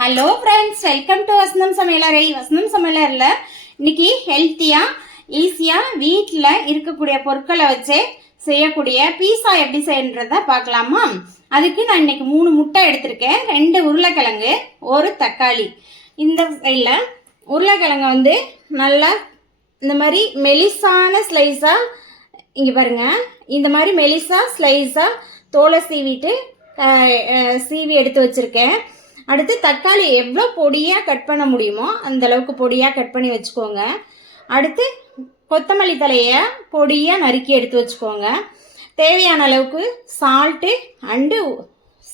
Hello friends, welcome to வசந்தம் சமையலறை. வசந்தம் சமையலரில் இன்னைக்கு ஹெல்த்தியாக ஈஸியாக வீட்டில் இருக்கக்கூடிய பொருட்களை வச்சு செய்யக்கூடிய பீஸா எப்படி செய்யறத பார்க்கலாமா? அதுக்கு நான் இன்னைக்கு 3 முட்டை எடுத்திருக்கேன், 2 உருளைக்கிழங்கு, 1 தக்காளி. இந்த சைடில் உருளைக்கிழங்கு நல்லா இந்த மாதிரி மெலிசான ஸ்லைஸாக, இங்கே பாருங்கள், இந்த மாதிரி மெலிசாக ஸ்லைஸாக தோலை சீவி எடுத்து வச்சுருக்கேன். அடுத்து தக்காளி எவ்வளோ பொடியாக கட் பண்ண முடியுமோ அந்த அளவுக்கு பொடியாக கட் பண்ணி வச்சுக்கோங்க. அடுத்து கொத்தமல்லி தலையை பொடியாக நறுக்கி எடுத்து வச்சுக்கோங்க. தேவையான அளவுக்கு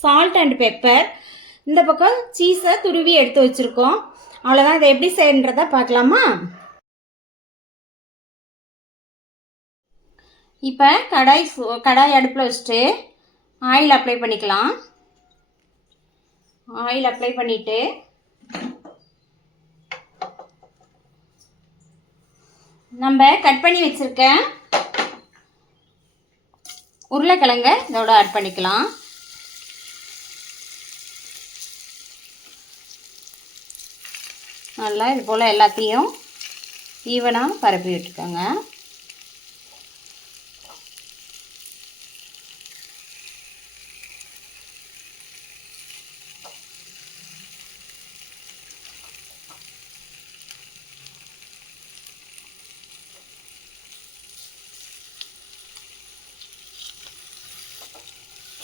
சால்ட் அண்ட் பெப்பர். இந்த பக்கம் சீஸை துருவி எடுத்து வச்சுருக்கோம். அவ்வளோதான். இதை எப்படி செய்யறத பார்க்கலாமா? இப்போ கடாய் அடுப்பில் வச்சுட்டு ஆயில் அப்ளை பண்ணிக்கலாம். ஆயில் அப்ளை பண்ணிட்டு நம்ம கட் பண்ணி வச்சிருக்க உருளைக்கிழங்க இதோட ஆட் பண்ணிக்கலாம். நல்லா இது போல் எல்லாத்தையும் ஈவனாக பரப்பி விட்டுக்கோங்க.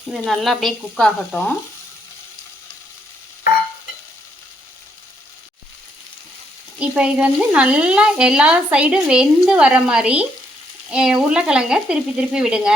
இது நல்லா அப்படியே குக் ஆகட்டும். இப்போ இது நல்லா எல்லா சைடும் வெந்து வர மாதிரி உருளைக்கிழங்க திருப்பி விடுங்க.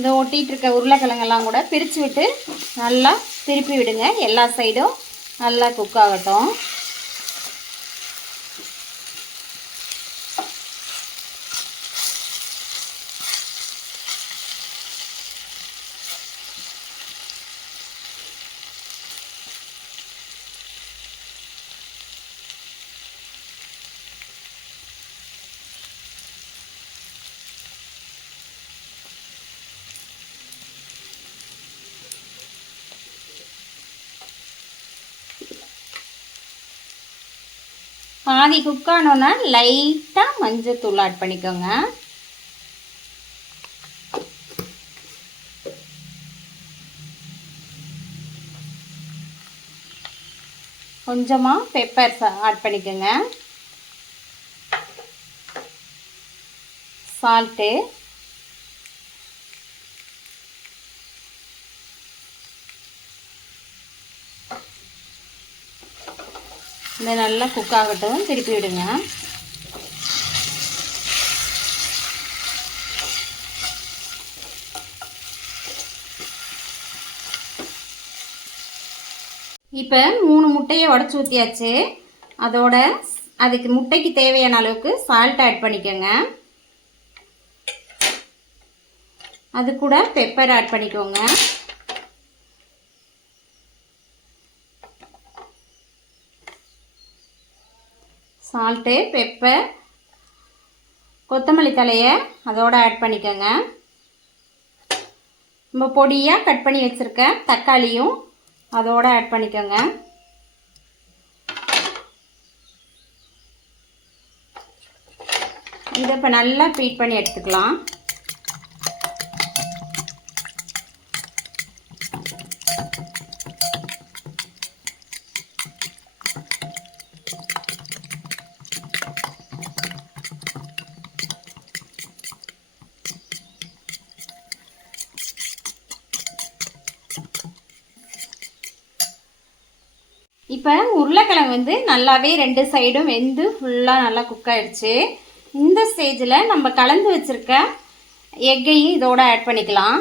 இந்த ஒட்டிகிட்டு இருக்க உருளைக்கிழங்கெல்லாம் கூட பிரித்து விட்டு நல்லா திருப்பி விடுங்க. எல்லா சைடும் நல்லா குக் ஆகட்டும். பாதி குக் ஆனோன்னா லைட்டாக மஞ்சத்தூள் ஆட் பண்ணிக்கோங்க. கொஞ்சமாக பெப்பர் ஆட் பண்ணிக்கோங்க. சால்ட்டு, இதை நல்லா குக் ஆகட்டும். திருப்பி விடுங்க. இப்போ 3 முட்டையை உடச்சி ஊற்றியாச்சு. அதுக்கு முட்டைக்கு தேவையான அளவுக்கு சால்ட் ஆட் பண்ணிக்கோங்க. அது கூட பெப்பர் ஆட் பண்ணிக்கோங்க. சால்ட்டு, பெப்பர், கொத்தமல்லி தலையை அதோடு ஆட் பண்ணிக்கோங்க. நம்ம பொடியாக கட் பண்ணி வச்சுருக்க தக்காளியும் அதோடு ஆட் பண்ணிக்கோங்க. இதை இப்போ நல்லா பீட் பண்ணி எடுத்துக்கலாம். இப்போ உருளைக்கிழங்கு நல்லாவே 2 சைடும் வெந்து ஃபுல்லாக நல்லா குக் ஆகிடுச்சு. இந்த ஸ்டேஜில் நம்ம கலந்து வச்சுருக்க எக்கையும் இதோடு ஆட் பண்ணிக்கலாம்.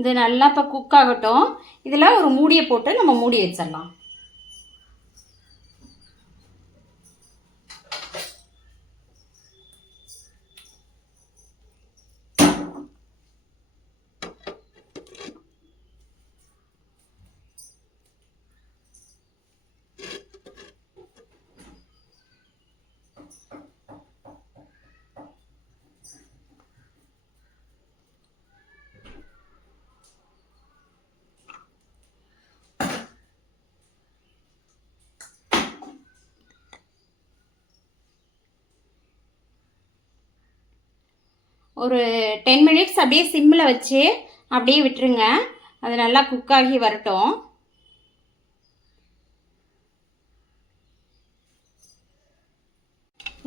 இது நல்லா இப்போ குக் ஆகட்டும். இதில் ஒரு மூடியை போட்டு நம்ம மூடி வச்சிடலாம். ஒரு 10 மினிட்ஸ் அப்படியே சிம்மில் வச்சு அப்படியே விட்டுருங்க. அது நல்லா குக் ஆகி வரட்டும்.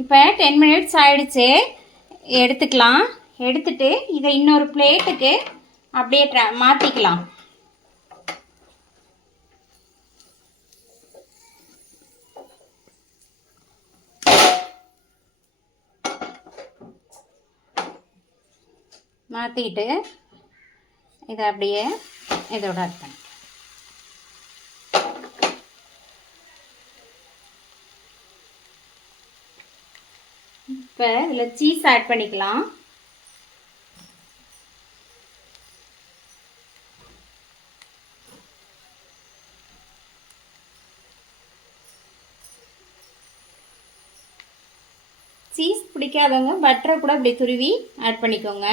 இப்போ 10 மினிட்ஸ் ஆயிடுச்சு. எடுத்துக்கலாம். எடுத்துட்டு இதை இன்னொரு பிளேட்டுக்கு அப்படியே மாற்றிக்கலாம். மாற்றிட்டு இதை அப்படியே இதோட ஆட் பண்ணி இப்போ இதில் சீஸ் ஆட் பண்ணிக்கலாம். சீஸ் பிடிக்காதவங்க பட்டரை கூட அப்படி துருவி ஆட் பண்ணிக்கோங்க.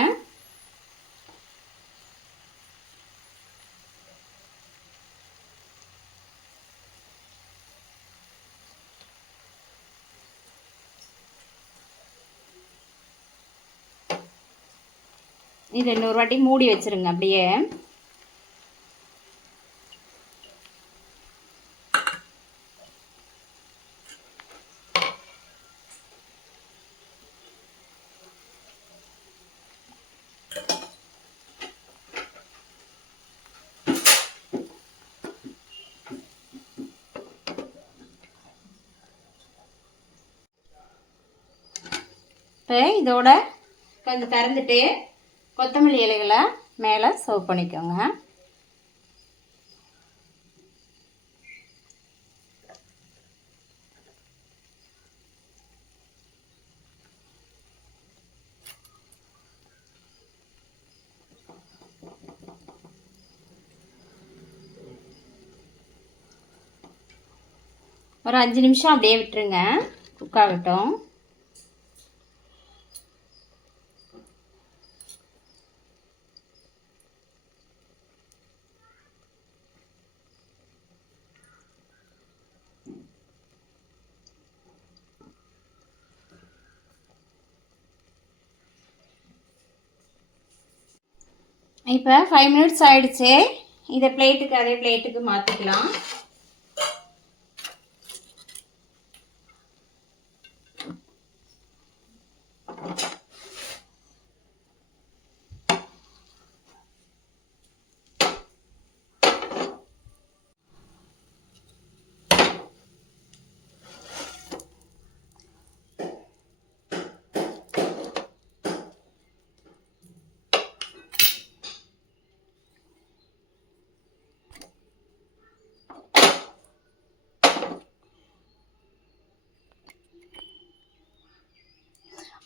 இது இன்னொரு வாட்டி மூடி வச்சிருங்க அப்படியே. இப்போ இதோட கொஞ்சம் திறந்துட்டு கொத்தமல்லி இலைகளை மேலே சர்வ் பண்ணிக்கோங்க. ஒரு 5 நிமிஷம் அப்படியே விட்டுருங்க, குக் ஆகட்டும். இப்போ 5 மினிட்ஸ் ஆயிடுச்சு. இதை பிளேட்டுக்கு அதே பிளேட்டுக்கு மாற்றிக்கலாம்.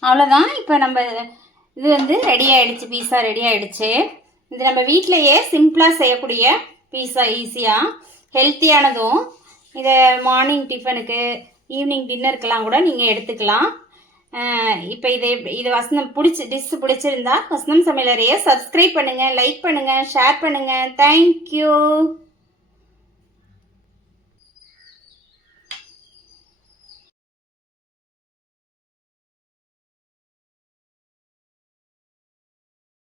அவ்வளோதான். இப்போ நம்ம இது ரெடி ஆகிடுச்சு. பீஸா ரெடி ஆகிடுச்சு. இது நம்ம வீட்டிலையே சிம்பிளாக செய்யக்கூடிய பீஸா, ஈஸியாக ஹெல்த்தியானதும். இதை மார்னிங் டிஃபனுக்கு, ஈவினிங் டின்னருக்கெல்லாம் கூட நீங்கள் எடுத்துக்கலாம். இப்போ இது வசனம் டிஷ்ஷு பிடிச்சிருந்தா வசனம் சமையலறையை சப்ஸ்கிரைப் பண்ணுங்கள், லைக் பண்ணுங்கள், ஷேர் பண்ணுங்கள். தேங்க்யூ.